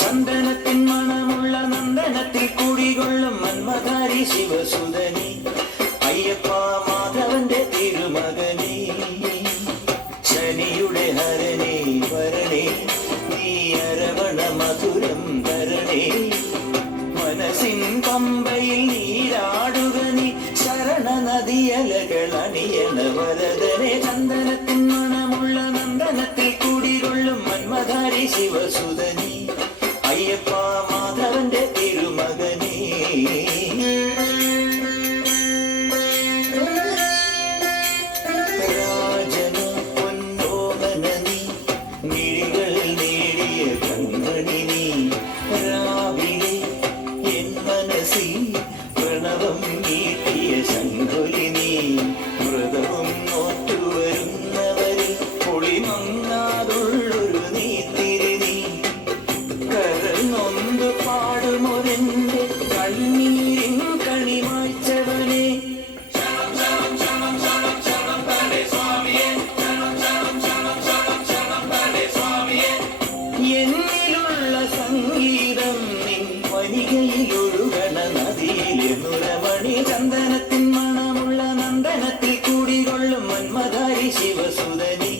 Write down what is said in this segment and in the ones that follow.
ചന്ദനത്തിൻ മണമുള്ള നന്ദനത്തിൽ കുടികൊള്ളും മന്മധാരി ശിവസുതനി അയ്യപ്പ മാധവന്റെ തിരുമകനേ ശനിയുടെ ഹരനേ വരണേ നീ അരവണ മധുരം തരണേ മനസ്സിൻ പമ്പയിൽ നീരാടുക നീ ശരണ നദിയലകൾ അണിയണ വരദനെ ചന്ദനത്തിൻ മണമുള്ള നന്ദനത്തിൽ കുടികൊള്ളും മന്മധാരി ശിവസുതനി അയ്യപ്പ മാധവന്റെ തിരുമകനേ രാജന പൊന്നോമന നീ മിഴികൾ നേടിയ കൺമണി നീ രാവിലെ എൻ മനസ്സിൽ പ്രണവം നീട്ടിയ ശങ്കുലി നീ വ്രതവും നോറ്റുവരുന്നവരിൽ പൊളിമങ്ങാതുള്ളൊരു നീത്തിരി നീ നൊന്ത് പാടുമൊരെന്റെ കണ്ണീരിൻ കണി മായ്ച്ചവനെ എന്നിലുള്ള സംഗീതം നിൻ വനികയിലൊഴുകണ നദിയിലെ നുരമണി ചന്ദനത്തിൻ മണമുള്ള നന്ദനത്തിൽ കൂടികൊള്ളും മന്മധാരി ശിവസുതനി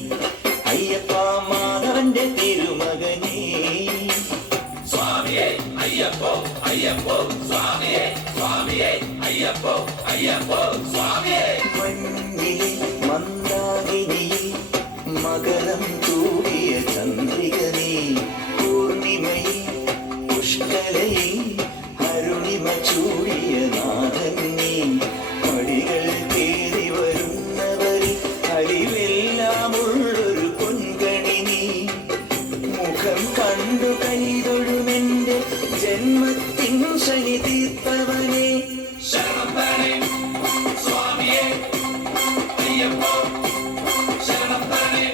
അയ്യപ്പ മാധവന്റെ തിരുമകനേ അയ്യപ്പോ അയ്യപ്പോ സ്വാമിയേ സ്വാമിയേ അയ്യപ്പോ അയ്യപ്പോ സ്വാമിയേ മഞ്ഞിലെ മന്ദാകിനിയിൽ മകരം തൂടിയ ചന്ദ്രിക നീ പൂർണിമയിൽ പുഷ്കലയിൽ അരുണിമ ചൂടിയ നാഥൻ നീ പടികൾ കയറി വരുന്നവരിൽ അലിവെല്ലാമുള്ളൊരു പൊൻകണി നീ മുഖം കണ്ടു കൈതൊഴുമെന്റെ ജന്മത്തിൻ ശനി തീർത്തവനെ ശരണം തരണേ സ്വാമിയേ അയ്യപ്പോ ശരണം തരണേ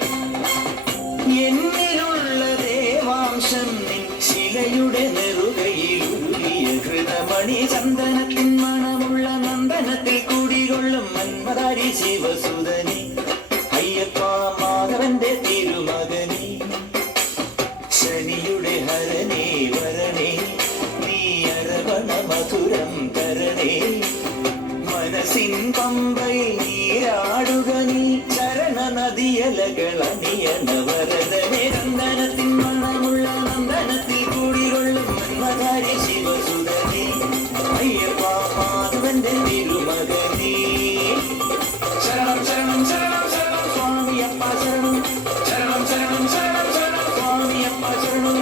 എന്നിലുള്ള ദേവാംശം നിൻ ശിലയുടെ നെറുകയിൽ ഉരുളിയ ഹൃതമണി ചന്ദനത്തിൻ മണമുള്ള നന്ദനത്തിൽ കൂടികൊള്ളും മന്മധാരി ശിവസുതനി അയ്യപ്പ മാധവന്റെ തിരുമകനേ ശനിയുടെ ഹരനേ വരണേ നീ അരവണ മധുരം തരണേ മനസ്സിൻ പമ്പയിൽ നീരാടുക നീ ശരണ നദിയലകൾ അണിയണ വരദനെ ചന്ദനത്തിൻ മണമുള്ള നന്ദനത്തിൽ കൂടികൊള്ളും മന്മധാരി ശിവസുതനി അയ്യപ്പ മാധവന്റെ തിരുമകനേ ശരണം ശരണം ശരണം ശരണം സ്വാമിയപ്പ ശരണം ശരണം ശരണം ശരണം ശരണം സ്വാമിയപ്പ ശരണം